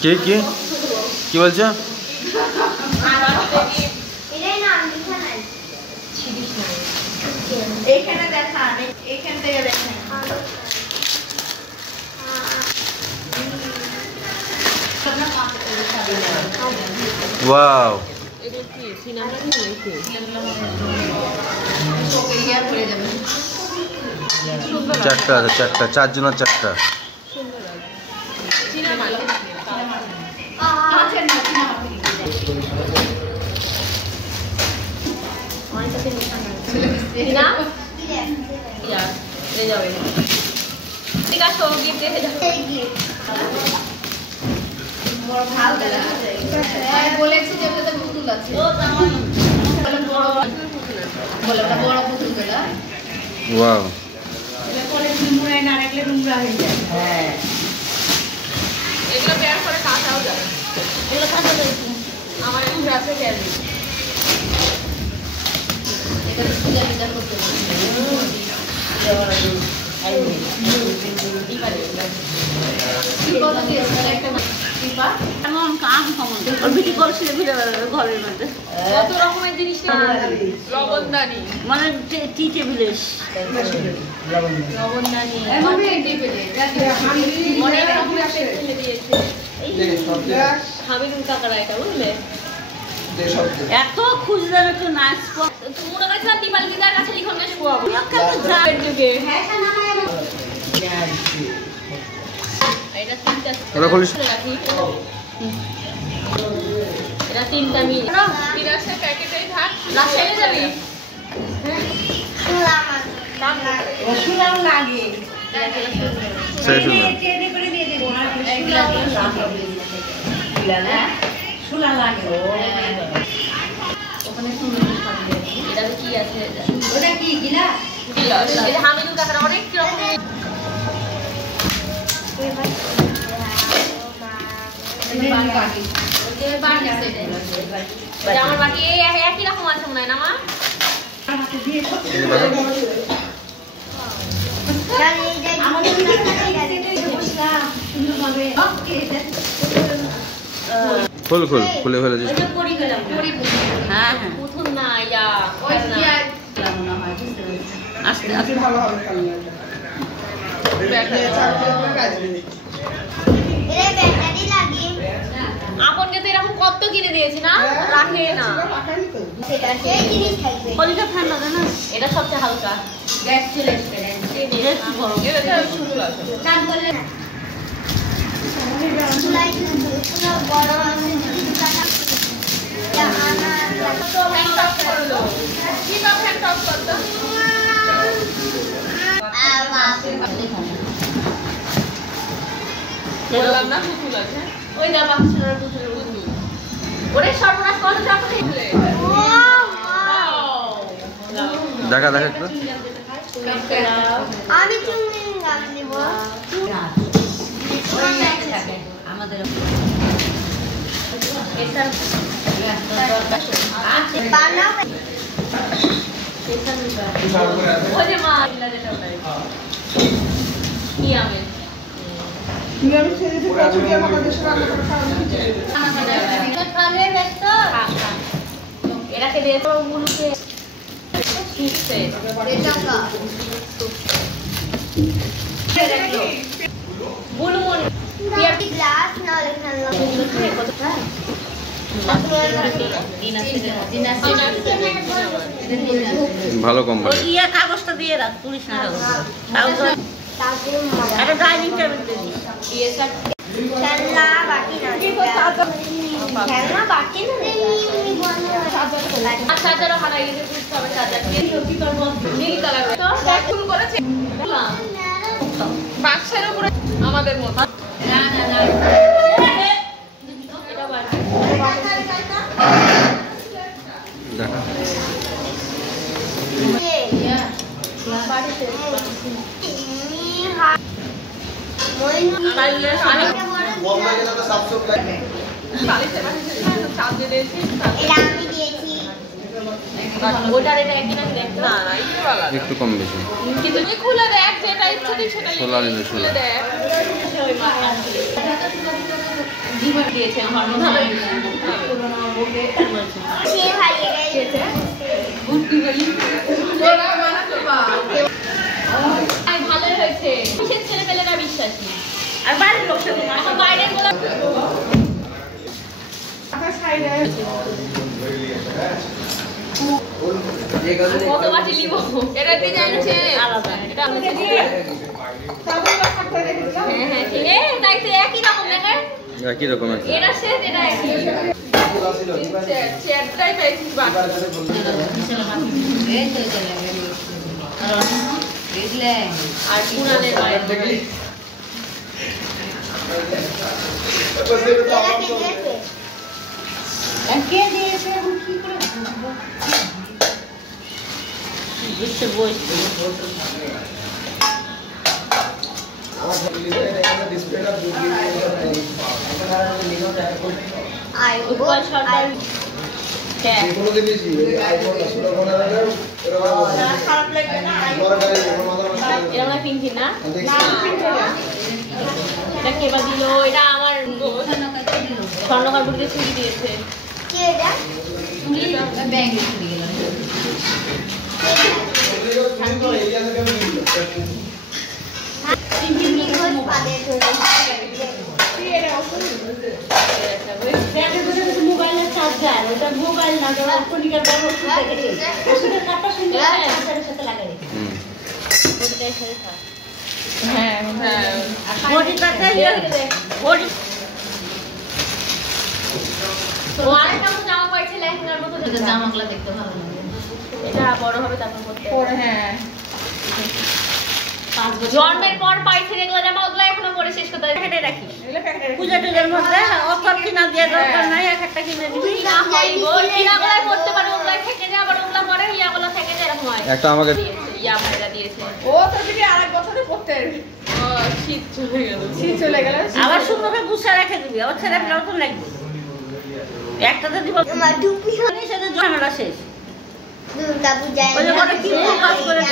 কি কি কি বলছো? এইখানে দেখান, এইখান থেকে দেখেন। ওয়াও, চারটা আছে, চারটা, চারজনের চারটা। বলেছি যে পুতুল আছে, বড় পুতুল গুলা। ওয়াও, নোংরা না রাখলে নোংরা হয়ে যায়। হ্যাঁ, এগুলো বের করে কাটাও যায়, এগুলো কাটা যায়। আমার এখন রাতে বের নেই, এটা পূজা পূজা করতে কত রকমের জিনিস, লবণদানি মানে টি টেবিলের লবণদানি, অনেক রকমের ফেলে দিয়েছে। হামিদুল কাকারা এটা বুঝলে, এত খুঁজলাম একটু নাচ মনে করছিলাম দীপালি দিদার কাছে লিখন গেছে যুগে। এটা তিনটা, এটা তিনটা মিল বিরাসের প্যাকেটেই থাক। রাজশাহী যাবি? সুলাম লাগে, ট্রেনে করে দিয়ে দেবো। সুলা লাগে ওখানে। এটা কি আছে? ওটা কি গিলা? এটা হামিদুল কাকার অনেক রকমের আমার বাকি একই রকম আছে মনে হয় না মা? খুল খুল খুলে ফেলে দিস। হ্যাঁ হ্যাঁ, প্রথম না ইয়া আস্তে আস্তে ভালো হবে। আপনকে তো এরকম কত কিনে দিয়েছি না, রাখে না। এটা সবচেয়ে হালকা, গ্যাস চলে আসবে। বললাম না পুতুল আছে, ওই না বাচ্চার পুতুলের পুতুল। ওরে সর্বনাশ কত টাকা দিলে? দেখা দেখা একটু। আমি তুমি গান দিব আমাদের ওই যে মা নিয়ামের এটাকে দিয়ে তো মুলুকে সুস্থে বুলমুনি পিয়াটি গ্লাস না লেখানো ভালো কোম্পানি। ইয়া কাগজটা দিয়ে রাখ, তুলিস না কাগজ। একটা ডাইনিং টেবিল দিয়ে দিস। খেলনা বাটি না, খেলনা বাটি না চার্জারও হারাই গেছে, বুঝতে হবে চার্জার নীল কালার তো ফুল করেছে বাক্সের উপরে আমাদের মতো। না না না, এটা বাকি দেখা বাড়িতে একটু কম বেশি। কিন্তু খুলে দেখ, যেটা ইচ্ছা সেটাই সোলা নিলে সোলা। ওই মা আসলে জীবন দিয়েছে আমার মনে হয় সে হারিয়ে গেছে বুদ্ধি বলি ভালোই হয়েছে কিসের ছেলে পেলে না বিশ্বাসী আর বাইরের লোক সাথে এখন বাইরের বলা কত বাটি নিব এটা ডিজাইন আছে আলাদা এটা আমাকে দিয়ে হ্যাঁ হ্যাঁ ঠিক আছে তাই তো একই রকম দেখে একই রকম আছে এটা সেট এটা একই চেয়ারটাই পাইছিস বাকি এই তো চলে গেল বুঝলে আর পুরানের বাইরে কে দিয়েছে এখন কি করে বুঝবো বুঝতে বসে উৎপল সরকার এরকম পিনছি না এটা কে বা দিল এটা আমার স্বর্ণকার বুঝতে ছুটি দিয়েছে ব্যাংকে ছুটি গেল মোবাইলের চার্জার ওটা মোবাইল না ওটা কোনিকার বড় ওষুধের কাটা শুনতে চার্জারের সাথে লাগাই ওটাই সাথে থাক হ্যাঁ হ্যাঁ বডি কাটা বডি তো আরেকটা জামা পাইছে লেহেঙ্গার মতো জামাগুলো দেখতে ভালো লাগে এটা বড় হবে তারপর করতে পরে হ্যাঁ জন্মের পর পাইছি এগুলো জামা ওগুলো এখনো পরে শেষ করতে প্যাকেটে রাখি পূজা টুজার মধ্যে অফার কিনা দিয়ে দরকার নাই এক একটা কিনে দিবি না হয় গোল এগুলো করতে পারো ওগুলো থেকে যায় আবার ওগুলো পরে ইয়াগুলো থেকে যায় এরকম হয় একটা আমাকে ইয়া ভাইরা দিয়েছে ও তো যদি আরেক বছরে পড়তে পারবি ও শীত চলে গেল আবার সুন্দরভাবে গুছা রেখে দিবি আবার ছেড়ে ফেলাও তো লাগবে একটাতে দিব আমার টুপি সাথে ঝামেলা শেষ দুর্গা পূজায় ওই যে বড় কি কাজ করে